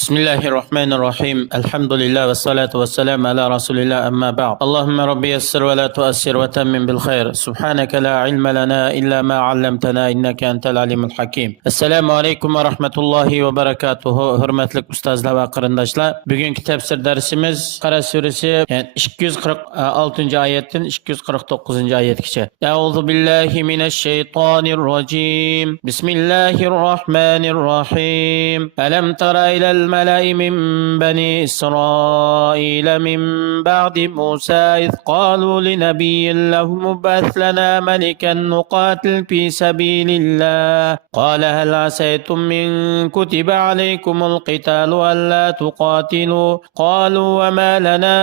بسم الله الرحمن الرحيم الحمد لله والصلاة والسلام على رسول الله أما بعد اللهم ربي يسر ولا تؤسر وتمم بالخير سبحانك لا علم لنا إلا ما علمتنا إنك أنت العليم الحكيم السلام عليكم ورحمة الله وبركاته hurmatli ustozlar va qarindoshlar bugungi tafsir darsimiz Qara surasi 246 oyatdan 249 oyatgacha A'udhu billahi minash shaytonir rojim Bismillahir rahmanir rahim Alam tara ilal الملأ من بني إسرائيل من بعد موسى إذ قالوا لنبي له مبعث لنا ملكا نقاتل في سبيل الله قال هل عسيتم من كتب عليكم القتال ألا تقاتلوا قالوا وما لنا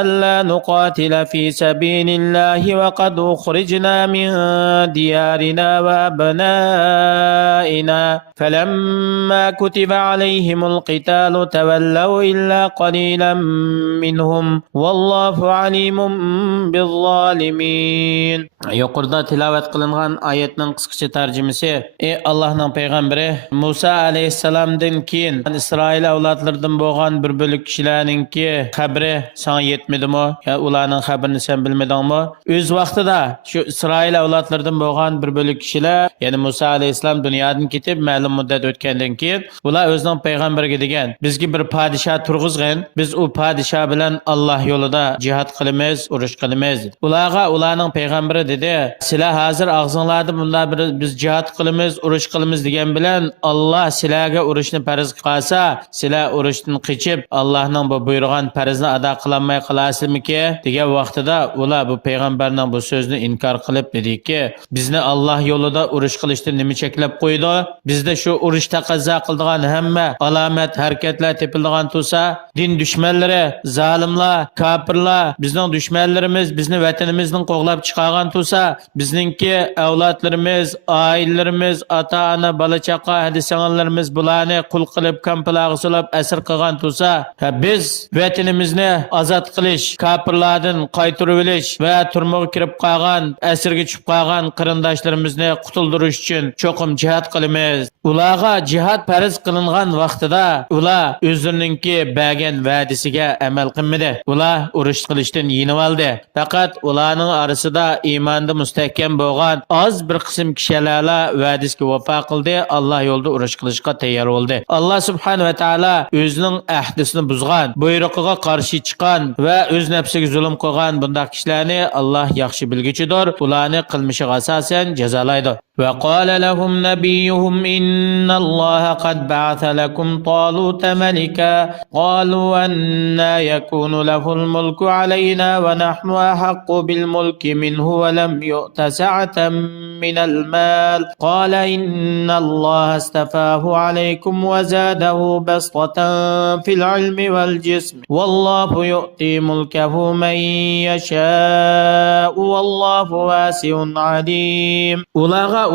ألا نقاتل في سبيل الله وقد أخرجنا من ديارنا وأبنائنا فلما كتب عليهم القتال تولوا إلا قليلا منهم والله عليم بالظالمين yuqorida tilovat qilingan oyatning qisqacha tarjimasi Allohning payg'ambari Musa alayhissalomdan keyin Isroil avlodlaridan bo'lgan bir bo'lik kishilarningki xabari sana yetmadimi yo ularning xabarini sen bilmadingmi o'z vaqtida shu Isroil avlodlaridan bo'lgan bir bo'lik kishilar ya'ni Musa alayhissalom dunyodan ketib ma'lum muddat o'tgandan keyin ular o'zining payg'ambariga degan bizga bir podshoh turg'izgin biz u podshoh bilan Alloh yo'lida jihad qilamiz urush qilamiz ularga ularning payg'ambari dedi sizlar hozir og'zinglarda bunda biz jihad qilamiz urush qilamiz degan bilan Alloh sizlarga urushni farz qilsa sizlar urushdan qochib Allohning bu buyurgan farzni ado qilolmay qolasizmi-ki degan vaqtida ular bu payg'ambarning bu so'zni inkor qilib dediki bizni Alloh yo'lida urush qilishdan nima cheklab qo'ydi bizda shu urush taqozo qiladigan hamma alomat harakatlar tepiladigan tursa din dushmanlari zolimlar kofirlar bizning dushmanlarimiz bizni vatanimizdan qo'g'lab chiqargan tursa bizningki avlodlarimiz oilalarimiz ota ona bola chaqa hadisanlarimiz bularni qul qilib kampilarga solib asir qilgan tursa biz vatanimizni ozod qilish kofirlardan qaytarib olish va turmaga kirib qolgan asirga tushib qolgan qarindoshlarimizni qutuldirish uchun cho'qim jihad qilamiz ularga jihad farz qilingan vaqtida ular o'zlarininki bergan va'dasiga amal qilmadi ular urush qilishdan yinib oldi faqat ularning orasida iymonda mustahkam bo'lgan oz bir qism kishilar va'dasiga vafo qildi Alloh yo'lida urush qilishga tayyor bo'ldi Alloh subhanahu va taolo o'zining ahdisini buzgan buyrug'iga qarshi chiqqan va o'z nafsiga zulm qilgan bunday kishilarni Alloh yaxshi bilguchidir ularni qilmishiga asosan jazolaydi وقال لهم نبيهم إن الله قد بعث لكم طالوت ملكا قالوا أنى يكون له الملك علينا ونحن أحق بالملك منه ولم يؤت سعة من المال قال إن الله استفاه عليكم وزاده بسطة في العلم والجسم والله يؤتي ملكه من يشاء والله واسع عليم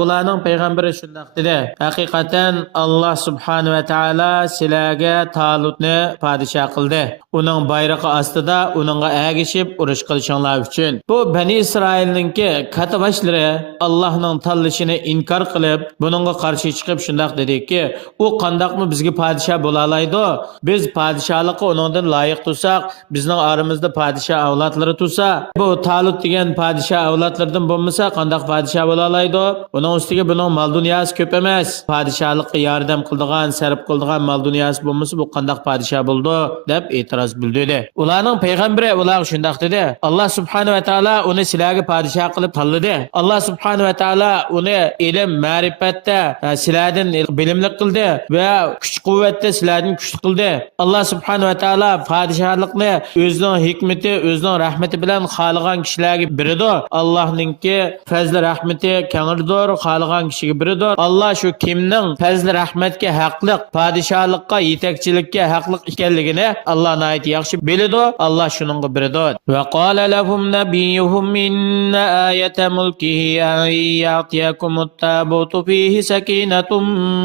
ularning payg'ambari shunday dedi haqiqatan Alloh subhanahu va taolo sizlarga Talutni podshoh qildi uning bayrog'i ostida uningga ergishib urush qilishinglar uchun bu Bani Isroilningki katta boshlari Allohning tanlashini inkor qilib buningga qarshi chiqib shunday dediki u qandoqmi bizga podshoh bo'la oladi biz podshohlikka uningdan loyiq tursak bizning oramizda podshoh avlodlari tursa bu Talut degan podshoh avlodlaridan bo'lmasa qandoq podshoh bo'la oladi uning ustiga buning mol dunyosi ko'p emas podshohlikqa yordam qiladigan sarf qiladigan mol dunyosi bo'lmasa bu qandoq podshoh bo'ldi deb e'tiroz bildirdi ularning payg'ambari ularga shunday dedi Alloh subhanahu va taolo uni sizlarga podshoh qilib tanladi Alloh subhanahu va taolo uni ilm ma'rifatda sizlardan bilimli qildi va kuch quvvatda sizlardan kuchli qildi Alloh subhanahu va taolo podshohlikni o'zining hikmati o'zining rahmati bilan xohlagan kishilarga beradi Allohningki fazli rahmati kengdir xohlagan kishiga biridir Alloh shu kimning fazli rahmatga haqliq podshohlikqa yetakchilikka haqliq ekanligini Alloh nayt yaxshi biladi Alloh shuningga biridir va qala lahum nabiyuhum inna ayata mulkihi an ya'tiyakumut tabutu fihi sakinatun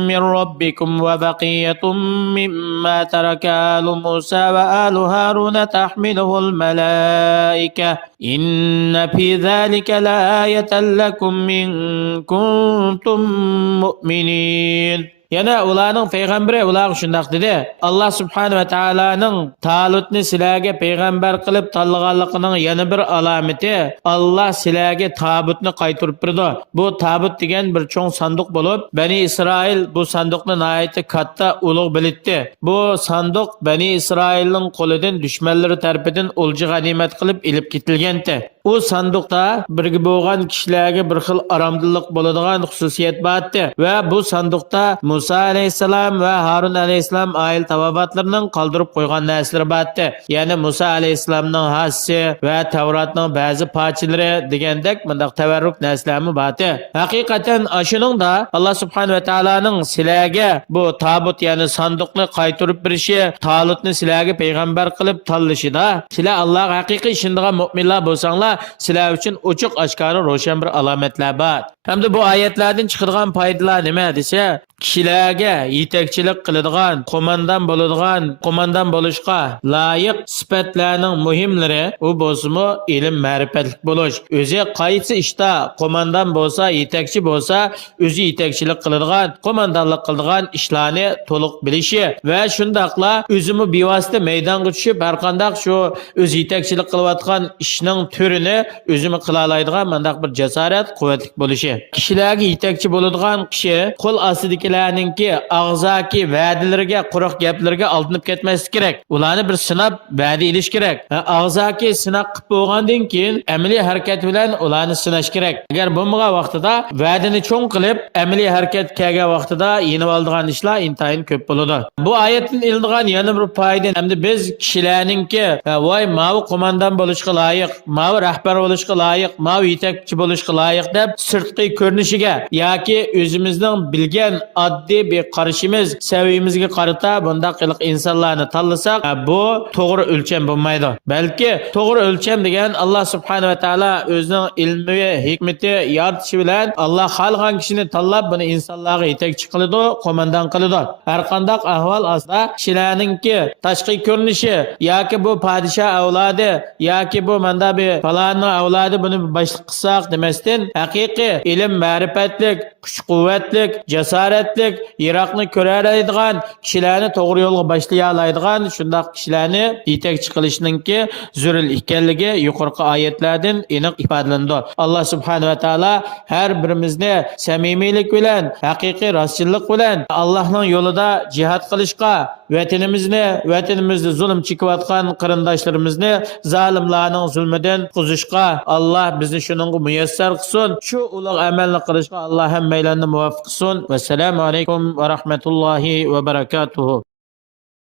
min rabbikum va baqiyatun mimma taraka alu Musa va alu Haruna tahmiluhul malaika inna fi dhalika la ayatan lakum min kuntum mu'minin Yana ularning payg'ambari ularga shundoq dedi. Alloh subhanahu va taoloning Talutni sizlarga payg'ambar qilib tanlaganligining yana bir alomati Alloh sizlarga tabutni qaytarib berdi. Bu tabut degan bir cho'ng sanduq bo'lib, Bani Isroil bu sanduqni nihoyatda katta ulug' bilitdi. Bu sanduq Bani Isroilning qo'lidan dushmanlari tarafidan o'lja g'animat qilib ilib ketilgandi. U sanduqda birga bo'lgan kishilarga bir xil aromdillik bo'ladigan xususiyat bordi va bu sanduqda Musa alayhissalom va Harun alayhissalom oil tavobatlarining qoldirib qo'ygan narsalari bordi. Ya'ni Musa alayhissalomning hassi va Tavratning ba'zi parchalari degandek bunday tavarruk narsalarmi bordi. Haqiqatan ashuningda Alloh subhanahu va taoloning sizlarga bu tabut ya'ni sanduqni qaytarib berishi, Talutni sizlarga payg'ambar qilib tanlashida sizlar Alloh haqiqiy shindigan mu'minlar bo'lsanglar sizlar uchun ochiq oshkora ro'shan bir alomatlar bor. Hamda bu oyatlardan chiqadigan foydalar nima desa, kishilarga yetakchilik qiladigan, qo'mondon bo'lishga loyiq sifatlarning muhimlari u bo'lsa ilm ma'rifatlik bo'lish. O'zi qaysi ishda qo'mondon bo'lsa, yetakchi bo'lsa, o'zi yetakchilik qiladigan, qo'mondonlik qiladigan ishlarni to'liq bilishi va shundaqla o'zimi bevosita maydonga tushib har qanday shu o'zi yetakchilik qilayotgan ishning turini o'zimi qila oladigan mandaq bir jasorat, quvvatlik bo'lishi. Kishilarga yetakchi bo'ladigan kishi qo'l ostidagilarningki og'zaki va'dalariga, quruq gaplarga aldanib ketmaslik kerak. Ularni bir sinab va'da ilish kerak. Og'zaki sinab qilib bo'lgandan keyin amaliy harakat bilan ularni sinash kerak. Agar bo'lmagan vaqtida va'dani cho'ng qilib, amaliy harakat kelgan vaqtida yenib oladigan ishlar intayin ko'p bo'ladi. Bu oyatdan ilingan yana bir foyda hamda biz kishilarningki voy mavi qo'mondon bo'lishga loyiq, mavi rahbar bo'lishga loyiq, mavi yetakchi bo'lishga loyiq deb sirtqi ko'rinishiga yoki o'zimizning bilgan oddiy bir qarashimiz, saviyamizga qarata bundaq qiliq insonlarni tanlasak, bu to'g'ri o'lcham bo'lmaydi. Balki to'g'ri o'lcham degan Alloh subhanahu va taolo o'zining ilmi va hikmati yaratishi bilan Alloh xohlagan kishini tanlab buni insonlarga yetakchi qiladi, qo'mondon qiladi. Har qanday ahvol ostida kishilarningki tashqi ko'rinishi yoki bu podshoh avlodi yoki bu manda bir falonning avlodi buni boshliq qilsak demasdan haqiqiy ilm, ma'rifatlik, kuch-quvvatlik, jasoratlik, yiroqni ko'ra oladigan, kishilarni to'g'ri yo'lga boshlay oladigan shunday kishilarni yetakchi qilishninki zarur ekanligi yuqorqi oyatlardan aniq ifodalandi. Alloh subhanahu va taolo har birimizni samimiylik bilan, haqiqiy rostchilik bilan Allohning yo'lida jihad qilishga, vatanimizni zulm chekayotgan qarindoshlarimizni zolimlarning zulmidan qutqizishga Alloh bizni shuningga muyassar qilsin. Shu ulug' amalni qilishga Alloh hammalarni muvaffaq qilsin. Assalomu alaykum va rahmatullohi va barakatuh.